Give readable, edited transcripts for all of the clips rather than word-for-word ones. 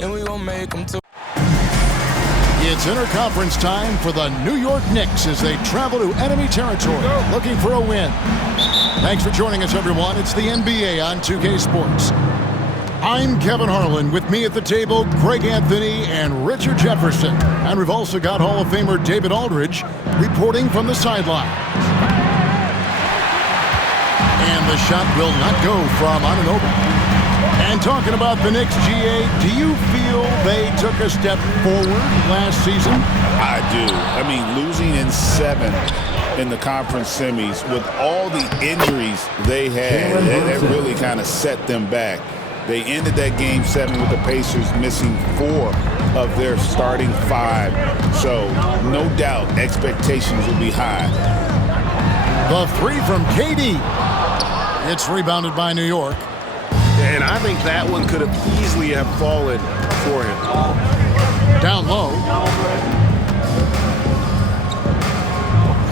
and we gon' make them too. It's interconference time for the New York Knicks as they travel to enemy territory looking for a win. Thanks for joining us, everyone. It's the NBA on 2K Sports. I'm Kevin Harlan. With me at the table, Greg Anthony and Richard Jefferson. And we've also got Hall of Famer David Aldridge reporting from the sideline. And the shot will not go from Anunoby. And talking about the Knicks, GA, do you feel they took a step forward last season? I do. I mean, losing in 7 in the conference semis with all the injuries they had, that really kind of set them back. They ended that game 7 with the Pacers missing 4 of their starting 5. So, no doubt, expectations will be high. The 3 from KD. It's rebounded by New York. And I think that one could have easily have fallen for him. Down low.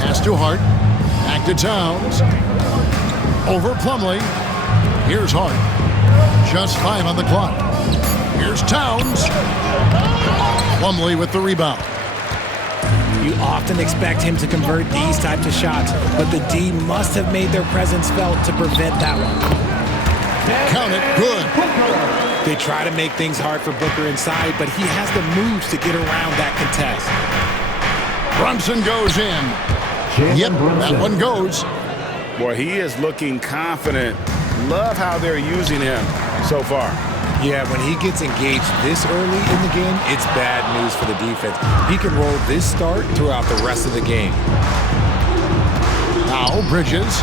Pass to Hart. Back to Towns. Over Plumlee. Here's Hart. Just 5 on the clock. Here's Towns. Plumlee with the rebound. You often expect him to convert these types of shots, but the D must have made their presence felt to prevent that one. Count it. Good. They try to make things hard for Booker inside, but he has the moves to get around that contest. Brunson goes in. Yep, that one goes. Boy, he is looking confident. Love how they're using him so far. Yeah, when he gets engaged this early in the game, it's bad news for the defense. He can roll this start throughout the rest of the game. Now Bridges,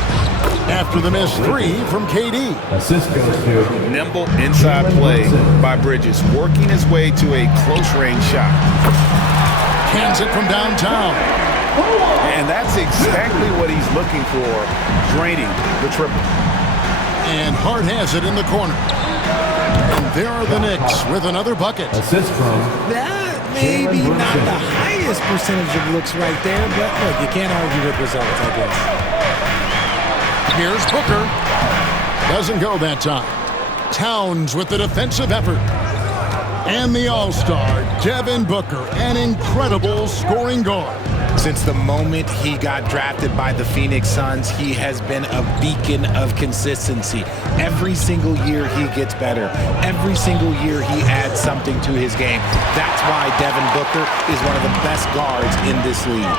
after the missed 3 from KD. Assist goes to Nimble inside play by Bridges, working his way to a close-range shot. Cans it from downtown. And that's exactly what he's looking for, draining the triple. And Hart has it in the corner. And there are the Knicks with another bucket. assist from That may be not the highest percentage of looks right there, but look, you can't argue with results, I guess. Here's Booker. Doesn't go that time. Towns with the defensive effort. And the All-Star, Devin Booker, an incredible scoring guard. Since the moment he got drafted by the Phoenix Suns, he has been a beacon of consistency. Every single year he gets better. Every single year he adds something to his game. That's why Devin Booker is one of the best guards in this league.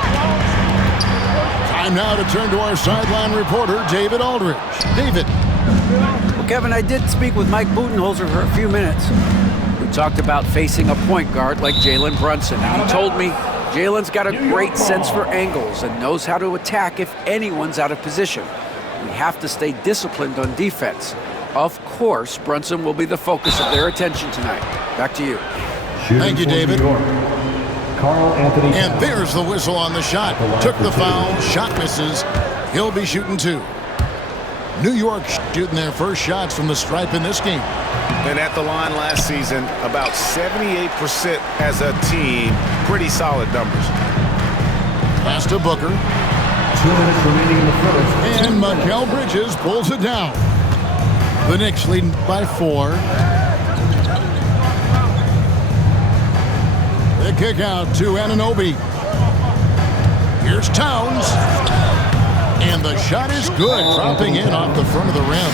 Time now to turn to our sideline reporter, David Aldridge. David. Well, Kevin, I did speak with Mike Budenholzer for a few minutes. We talked about facing a point guard like Jalen Brunson. He told me Jalen's got a great sense for angles and knows how to attack if anyone's out of position. We have to stay disciplined on defense. Of course, Brunson will be the focus of their attention tonight. Back to you. Thank you, David. Carl Anthony. And there's the whistle on the shot. Took the foul. Shot misses. He'll be shooting 2. New York shooting their first shots from the stripe in this game. And at the line last season, about 78% as a team. Pretty solid numbers. Pass to Booker. 2 minutes remaining in the first. And Mikal Bridges pulls it down. The Knicks leading by 4. The kick out to Anunoby. Here's Towns. And the shot is good, dropping in off the front of the rim.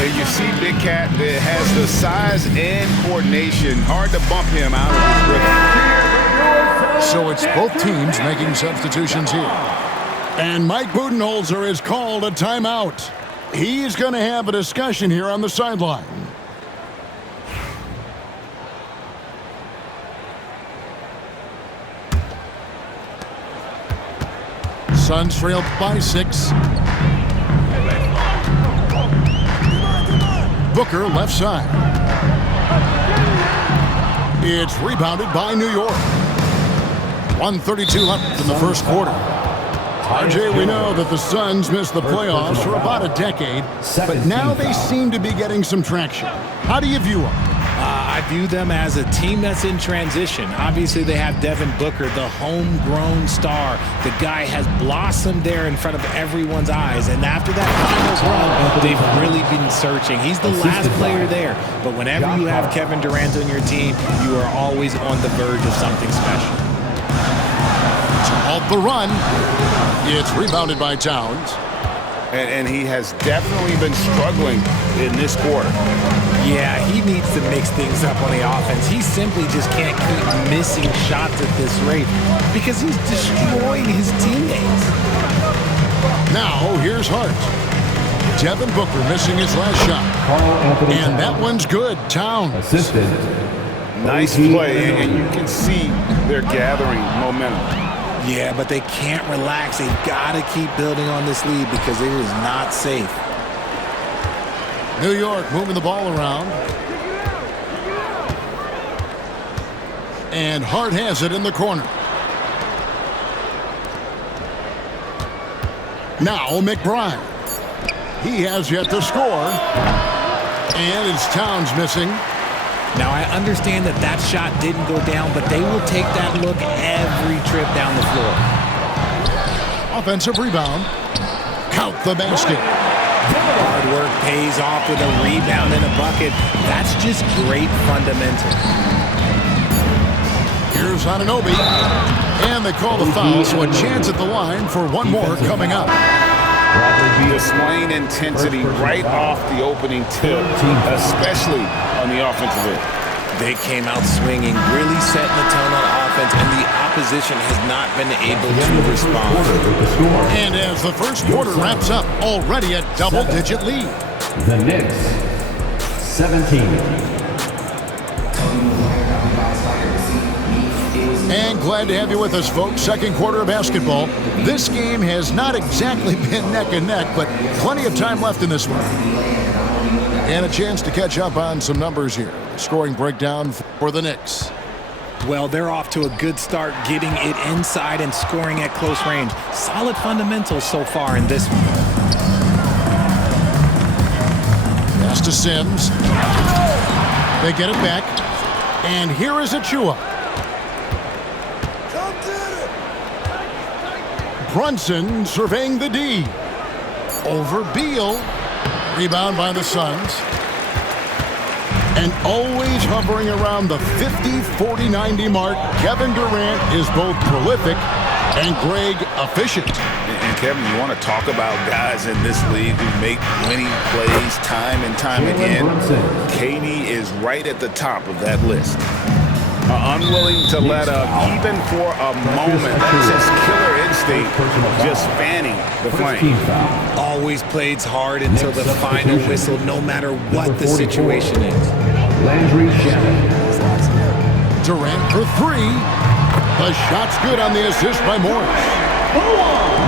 You see Big Cat that has the size and coordination. Hard to bump him out of his rhythm. So it's both teams making substitutions here. And Mike Budenholzer has called a timeout. He's going to have a discussion here on the sideline. Suns trail by 6. Booker left side. It's rebounded by New York. 1:32 left in the first quarter. RJ, we know that the Suns missed the playoffs for about a decade, but now they seem to be getting some traction. How do you view them? I view them as a team that's in transition. Obviously, they have Devin Booker, the homegrown star. The guy has blossomed there in front of everyone's eyes. And after that finals run, they've really been searching. He's the last player there. But whenever you have Kevin Durant on your team, you are always on the verge of something special. Off the run. It's rebounded by Towns. And he has definitely been struggling in this quarter. Yeah, he needs to mix things up on the offense. He simply just can't keep missing shots at this rate because he's destroying his teammates. Now, here's Hart. Devin Booker missing his last shot. And that one's good. Towns. Assisted. Nice play, and you can see they're gathering momentum. Yeah, but they can't relax. They've got to keep building on this lead because it is not safe. New York moving the ball around. And Hart has it in the corner. Now McBride. He has yet to score. And it's Towns missing. Now, I understand that that shot didn't go down, but they will take that look every trip down the floor. Offensive rebound. Count the basket. Hard work pays off with a rebound and a bucket. That's just great fundamentals. Here's Anunoby. And they call the foul, so a chance at the line for one more coming up. Displaying intensity right off the opening tip, especially on the offensive end. They came out swinging, really setting the tone on offense, and the opposition has not been able to respond. And as the first quarter wraps up, already a double-digit lead. The Knicks, 17. And glad to have you with us, folks. Second quarter of basketball. This game has not exactly been neck and neck, but plenty of time left in this one. And a chance to catch up on some numbers here. Scoring breakdown for the Knicks. Well, they're off to a good start getting it inside and scoring at close range. Solid fundamentals so far in this one. Pass to Sims. They get it back. And here is Achua. Brunson surveying the D. Over Beal. Rebound by the Suns. And always hovering around the 50, 40, 90 mark, Kevin Durant is both prolific and Greg efficient. And Kevin, you want to talk about guys in this league who make winning plays time and time again. KD is right at the top of that list. Unwilling to let up even for a moment. That's his killer instinct, just fanning the flame. Always plays hard until the final whistle, no matter what the situation is. Landry Shamet. Durant for three. The shot's good on the assist by Morris.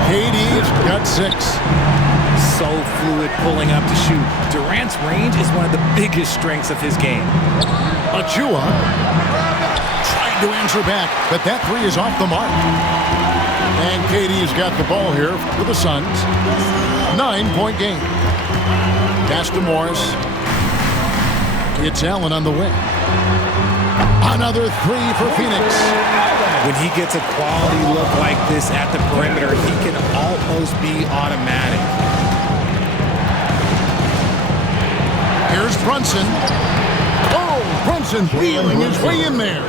KD's got 6. So fluid pulling up to shoot. Durant's range is one of the biggest strengths of his game. Achua trying to answer back, but that 3 is off the mark. And KD's got the ball here for the Suns. 9-point game. Pass to Morris. It's Allen on the wing. Another 3 for Phoenix. When he gets a quality look like this at the perimeter, he can almost be automatic. Here's Brunson. Oh, Brunson wheeling his way in there.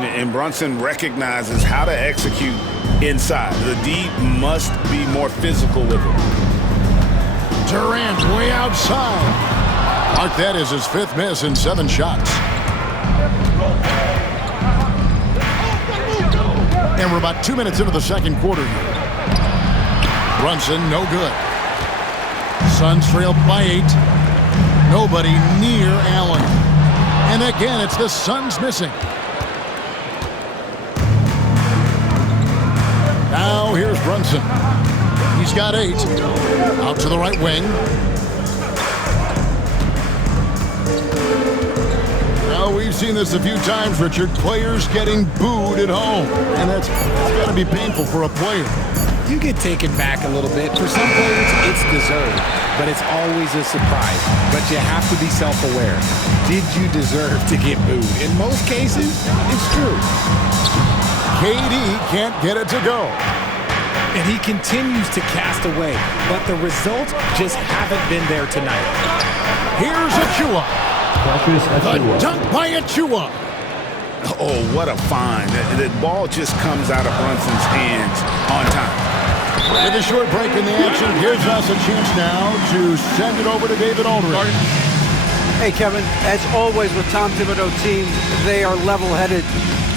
And Brunson recognizes how to execute inside. The D must be more physical with it. Durant way outside. Mark that as his 5th miss in 7 shots. And we're about 2 minutes into the second quarter here. Brunson, no good. Suns trail by 8. Nobody near Allen. And again, it's the Suns missing. Now here's Brunson. He's got 8. Out to the right wing. Now we've seen this a few times, Richard. Players getting booed at home. And that's got to be painful for a player. You get taken back a little bit. For some players, it's deserved, but it's always a surprise. But you have to be self-aware. Did you deserve to get booed? In most cases, it's true. KD can't get it to go. And he continues to cast away, but the results just haven't been there tonight. Here's Achua. The dunk by Achua. Oh, what a find. The ball just comes out of Brunson's hands on time. With a short break in the action, gives us a chance now to send it over to David Aldridge. Hey, Kevin, as always with Tom Thibodeau teams, they are level-headed.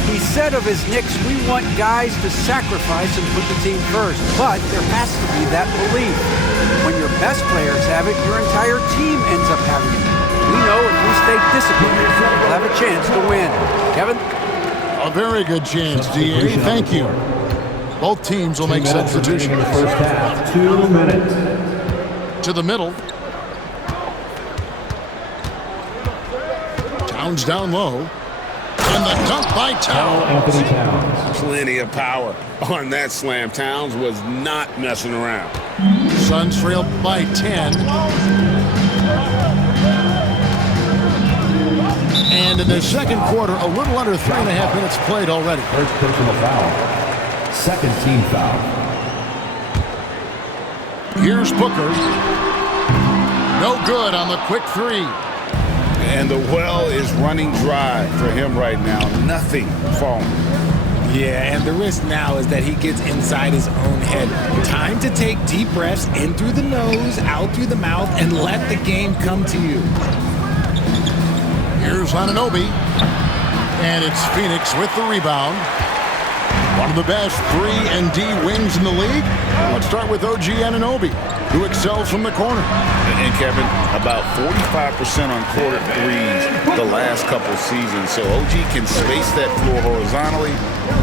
He said of his Knicks, we want guys to sacrifice and put the team first. But there has to be that belief. When your best players have it, your entire team ends up having it. We know if we stay disciplined, we'll have a chance to win. Kevin? A very good chance, D.A. Thank you. Both teams will make substitutions. In the first half, 2 minutes. To the middle. Towns down low. And the dunk by Towns. Anthony Towns. Plenty of power on that slam. Towns was not messing around. Suns trail by 10. And in the second quarter, a little under 3.5 minutes played already. First personal foul. Second team foul. Here's Booker. No good on the quick three. And the well is running dry for him right now. Nothing falling. Yeah, and the risk now is that he gets inside his own head. Time to take deep breaths in through the nose, out through the mouth, and let the game come to you. Here's Anunoby. And it's Phoenix with the rebound. One of the best 3-and-D wings in the league. Let's start with OG Anunoby, who excels from the corner. And Kevin, about 45% on quarter threes the last couple seasons. So OG can space that floor horizontally.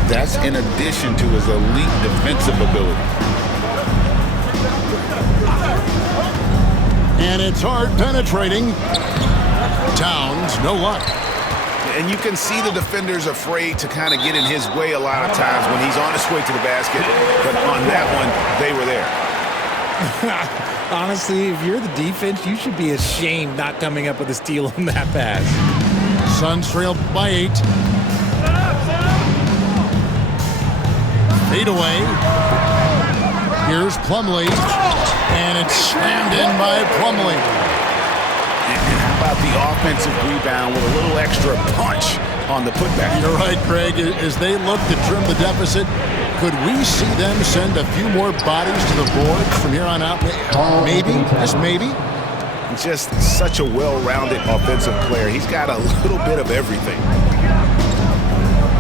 That's in addition to his elite defensive ability. And it's hard penetrating. Towns, no luck. And you can see the defenders afraid to kind of get in his way a lot of times when he's on his way to the basket. But on that one, they were there. Honestly, if you're the defense, you should be ashamed not coming up with a steal on that pass. Suns trailed by 8. Fade away. Here's Plumlee. And it's slammed in by Plumlee. And how about the offensive rebound with a little extra punch on the putback? You're right, Craig. As they look to trim the deficit, could we see them send a few more bodies to the boards from here on out? Maybe, just maybe. Just such a well-rounded offensive player. He's got a little bit of everything.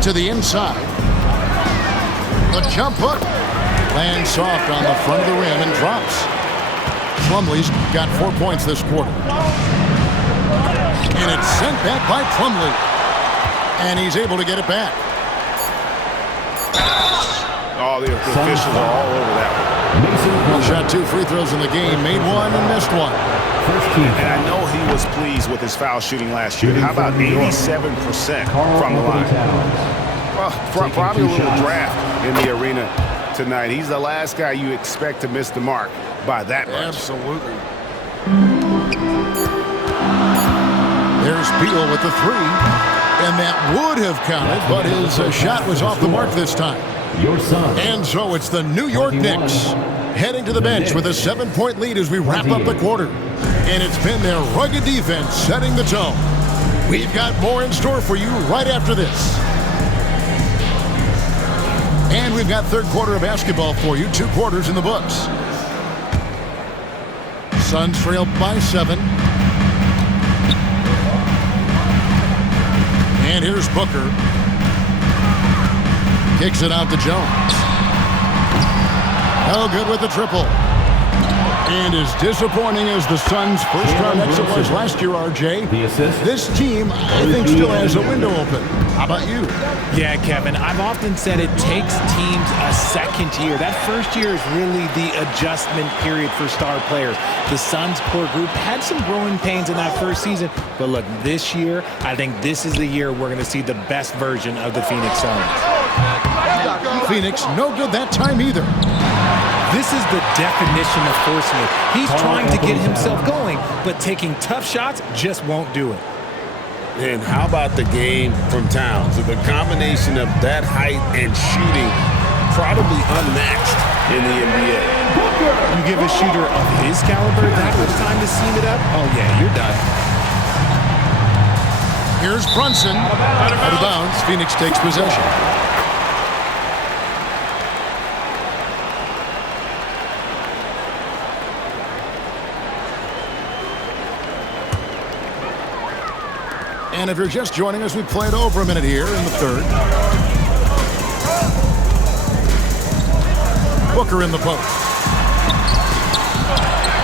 To the inside. The jump hook. Lands soft on the front of the rim and drops. Plumlee's got 4 points this quarter. And it's sent back by Plumlee. And he's able to get it back. Oh, the officials are all over that one. He shot 2 free throws in the game, made 1 and missed 1. And I know he was pleased with his foul shooting last year. How about 87% from the line? Well, probably a little draft in the arena tonight. He's the last guy you expect to miss the mark by that much. Absolutely. There's Beal with the 3. And that would have counted, but his shot was off the mark this time. Your son. And so it's the New York Knicks heading to the bench with a 7-point lead as we wrap up the quarter. And it's been their rugged defense setting the tone. We've got more in store for you right after this. And we've got third quarter of basketball for you, 2 quarters in the books. Suns trail by 7. And here's Booker. Kicks it out to Jones. No good with the triple. And as disappointing as the Suns' first-round exit was last year, RJ, The assist. this team, I think, still has a window open. How about you? Yeah, Kevin, I've often said it takes teams a second year. That first year is really the adjustment period for star players. The Suns' core group had some growing pains in that first season, but look, this year, I think this is the year we're going to see the best version of the Phoenix Suns. Phoenix, no good that time either. This is the definition of forcing it. He's trying to get himself going, but taking tough shots just won't do it. And how about the game from Towns? So the combination of that height and shooting, probably unmatched in the NBA. You give a shooter of his caliber that much time to seam it up, oh yeah, you're done. Here's Brunson. Out of bounds. Phoenix takes possession. And if you're just joining us, we played over a minute here in the third. Booker in the post.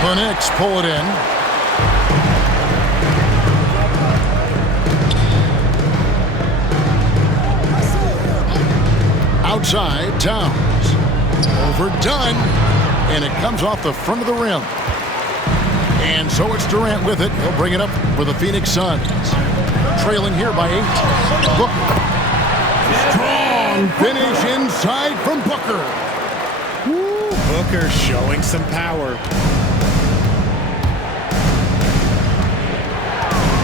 The Knicks pull it in. Outside, Towns. Overdone. And it comes off the front of the rim. And so it's Durant with it. He'll bring it up for the Phoenix Suns. Trailing here by 8. Booker. Strong finish inside from Booker. Woo, Booker showing some power.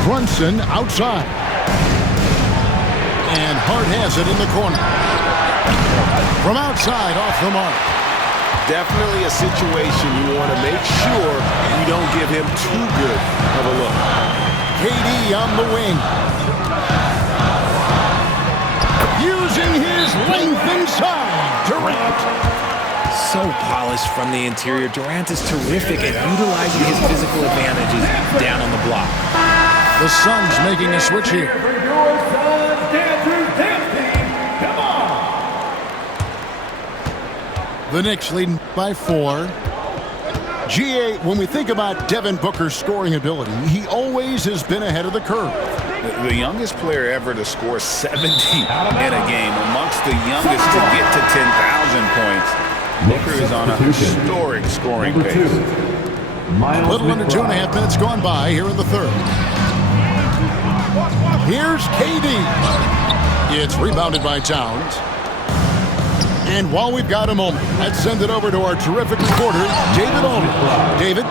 Brunson outside. And Hart has it in the corner. From outside, off the mark. Definitely a situation you want to make sure you don't give him too good of a look. KD on the wing. Using his length inside. Durant. So polished from the interior. Durant is terrific at utilizing his physical advantages down on the block. The Suns making a switch here. The Knicks leading by 4. GA, when we think about Devin Booker's scoring ability, he always has been ahead of the curve. The youngest player ever to score 70 in a game, amongst the youngest to get to 10,000 points. Booker is on a historic scoring pace. A little under 2.5 minutes gone by here in the third. Here's KD. It's rebounded by Towns. And while we've got a moment, let's send it over to our terrific reporter, David Aldridge. David?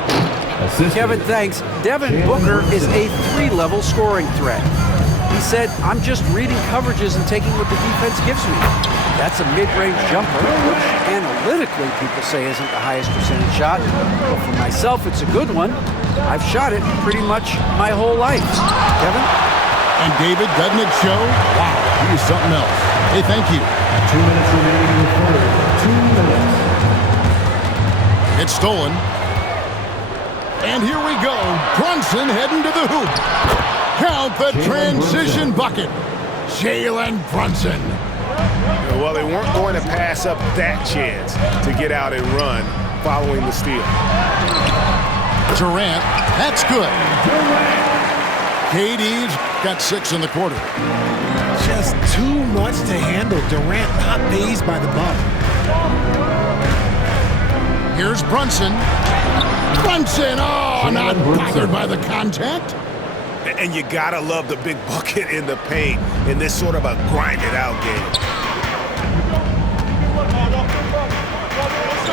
Kevin, thanks. Devin Booker is a 3-level scoring threat. He said, I'm just reading coverages and taking what the defense gives me. That's a mid-range jumper, which analytically people say isn't the highest percentage shot. But for myself, it's a good one. I've shot it pretty much my whole life. Kevin? And David, doesn't it show? Wow, he's something else. Hey, thank you. 2 minutes remaining in the third. 2 minutes. It's stolen. And here we go. Brunson heading to the hoop. Count the transition bucket. Jalen Brunson. Well, they weren't going to pass up that chance to get out and run following the steal. Durant, that's good. KD's got 6 in the quarter. Just too much to handle. Durant not fazed by the bump. Here's Brunson. Brunson, oh, not bothered by the contact. And you gotta love the big bucket in the paint in this sort of a grinded-out game.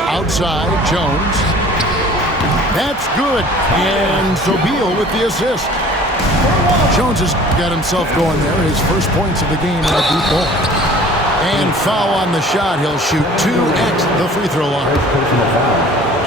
Outside, Jones. That's good. And Sobeel with the assist. Jones has got himself going there. His first points of the game in a deep ball. And foul on the shot. He'll shoot 2x the free throw line.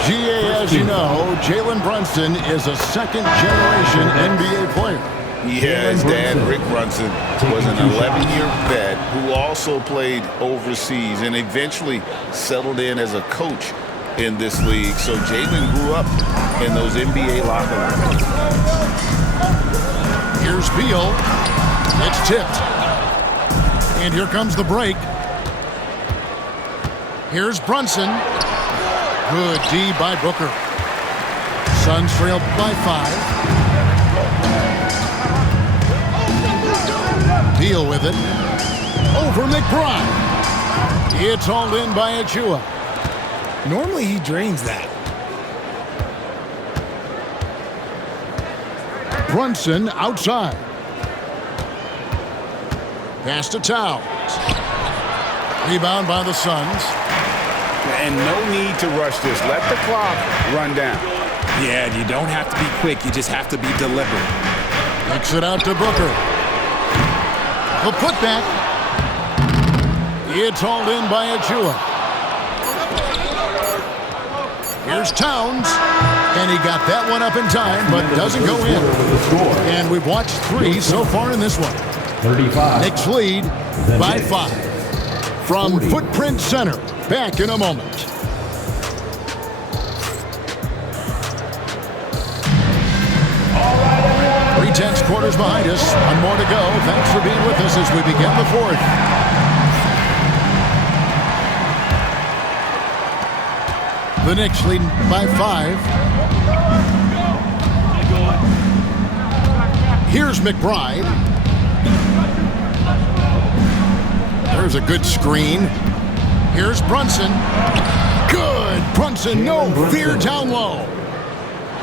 GA, as you know, Jalen Brunson is a second-generation NBA player. Yeah, his dad, Rick Brunson, was an 11-year vet who also played overseas and eventually settled in as a coach in this league. So Jalen grew up in those NBA locker rooms. Here's Beal. It's tipped. And here comes the break. Here's Brunson. Good D by Booker. Suns trail by 5. Beal with it. Over McBride. It's hauled in by Achua. Normally he drains that. Brunson outside. Pass to Towns. Rebound by the Suns. And no need to rush this. Let the clock run down. Yeah, you don't have to be quick. You just have to be deliberate. Kicks it out to Booker. The putback. It's hauled in by Achua. Here's Towns. And he got that one up in time, but doesn't go in. And we've watched 3 so far in this one. 35. Knicks lead by 5. From Footprint Center. Back in a moment. Tense quarters behind us. One more to go. Thanks for being with us as we begin the 4th. The Knicks leading by 5. Here's McBride. There's a good screen. Here's Brunson. Good. Brunson, no fear down low.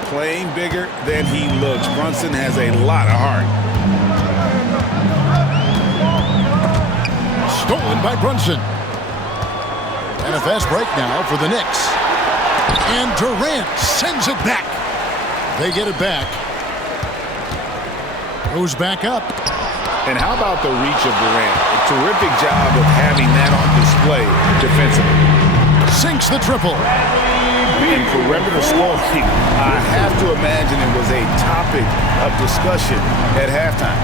Playing bigger than he looks. Brunson has a lot of heart. Stolen by Brunson. And a fast break now for the Knicks. And Durant sends it back. They get it back. Goes back up. And how about the reach of Durant? A terrific job of having that on display defensively. Sinks the triple. And perimeter scoring, I have to imagine it was a topic of discussion at halftime.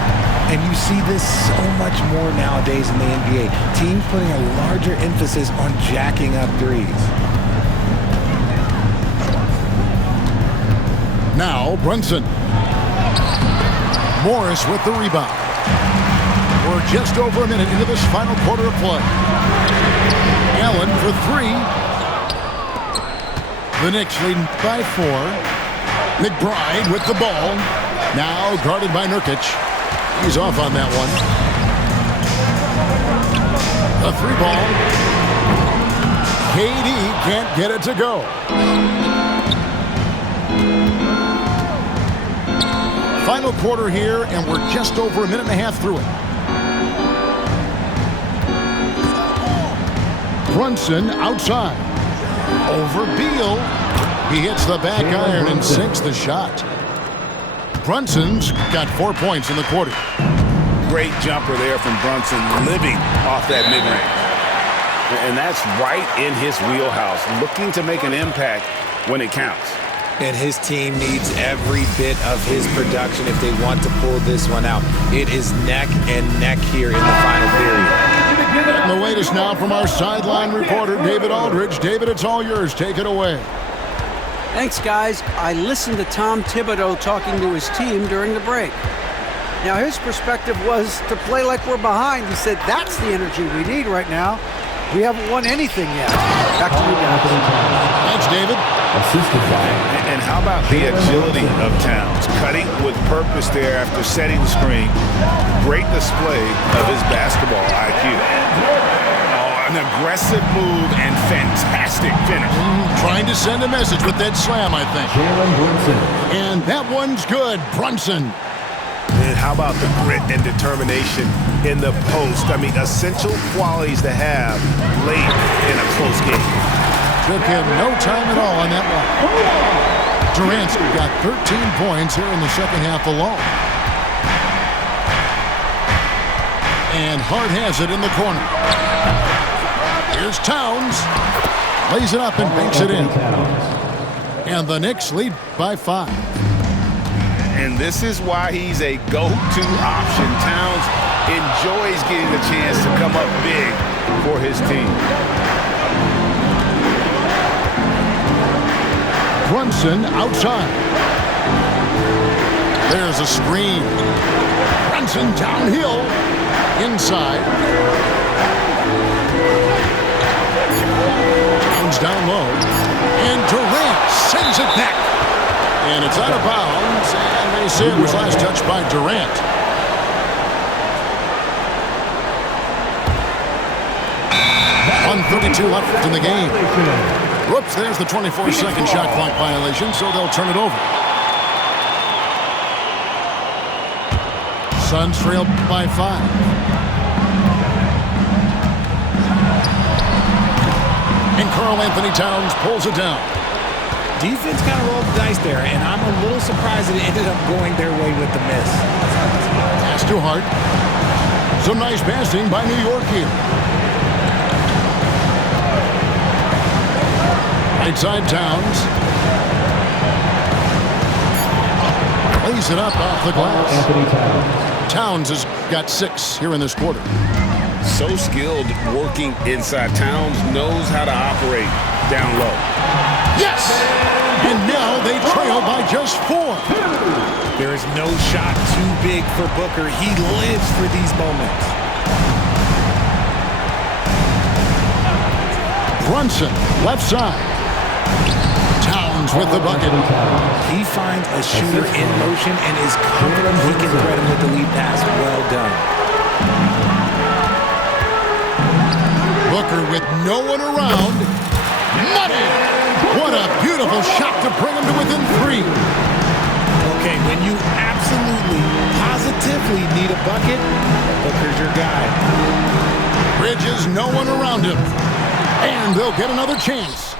And you see this so much more nowadays in the NBA. Teams putting a larger emphasis on jacking up threes. Now Brunson. Morris with the rebound. We're just over a minute into this final quarter of play. Allen for 3. The Knicks leading by 4. McBride with the ball. Now guarded by Nurkic. He's off on that one. A 3 ball. KD can't get it to go. Final quarter here, and we're just over a minute and a half through it. Brunson outside. Over Beal. He hits the back iron and sinks the shot. Brunson's got 4 points in the quarter. Great jumper there from Brunson, living off that mid-range. And that's right in his wheelhouse, looking to make an impact when it counts. And his team needs every bit of his production if they want to pull this one out. It is neck and neck here in the final period. And the latest now from our sideline reporter, David Aldridge. David, it's all yours. Take it away. Thanks, guys. I listened to Tom Thibodeau talking to his team during the break. Now, his perspective was to play like we're behind. He said, that's the energy we need right now. We haven't won anything yet. Back to you guys. Thanks, David. And how about the agility of Towns? Cutting with purpose there after setting the screen. Great display of his basketball IQ. An aggressive move and fantastic finish. Trying to send a message with that slam, I think. And that one's good. Brunson. And how about the grit and determination in the post? I mean, essential qualities to have late in a close game. Took him no time at all on that one. Durant's got 13 points here in the second half alone. And Hart has it in the corner. Here's Towns. Lays it up and banks it in. And the Knicks lead by 5. And this is why he's a go-to option. Towns enjoys getting the chance to come up big for his team. Brunson outside. There's a screen. Brunson downhill. Inside. Towns down low. And Durant sends it back. And it's out of bounds. And they say it was last touched by Durant. .132 left in the game. Whoops, there's the 24-second shot clock violation, so they'll turn it over. Suns trail by 5. And Karl Anthony Towns pulls it down. Defense kind of rolled the dice there, and I'm a little surprised that it ended up going their way with the miss. Pass to Hart. Some nice passing by New York here. Right side Towns. Lays it up off the glass. Anthony Towns. Towns has got 6 here in this quarter. So skilled working inside. Towns knows how to operate down low. Yes! And now they trail by just 4. There is no shot too big for Booker. He lives for these moments. Brunson, left side. Towns with the bucket. He finds a shooter in motion and is confident he can thread him with the lead pass. Well done. Booker with no one around. Money! What a beautiful shot to bring him to within 3. Okay, when you absolutely, positively need a bucket, Booker's your guy. Bridges, no one around him. And they'll get another chance.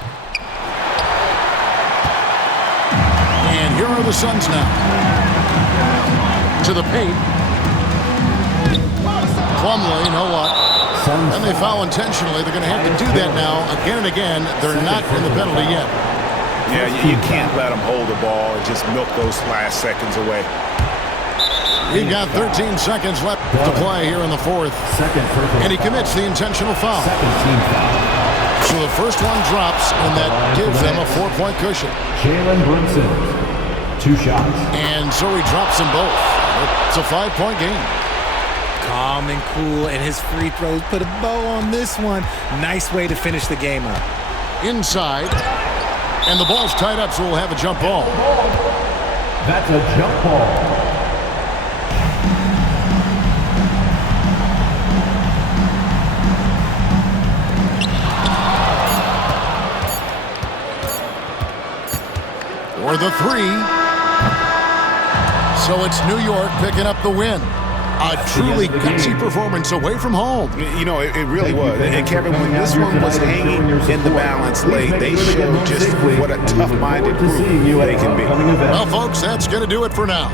And here are the Suns now. To the paint. Plumlee, you know what? And they foul intentionally. They're going to have to do that now again and again. They're not in the penalty yet. Yeah, you can't let them hold the ball and just milk those last seconds away. We've got 13 seconds left to play here in the 4th. And he commits the intentional foul. Second team foul. So the first one drops, and that gives them a 4-point cushion. Jalen Brunson, 2 shots. And so he drops them both. It's a 5-point game. Calm and cool, and his free throws put a bow on this one. Nice way to finish the game up. Inside. And the ball's tied up, so we'll have a jump ball. That's a jump ball. For the 3. So it's New York picking up the win. A truly gutsy performance away from home. You know, it really was. And Kevin, when this one was hanging in the balance late, they showed just what a tough-minded group they can be. Well, folks, that's going to do it for now.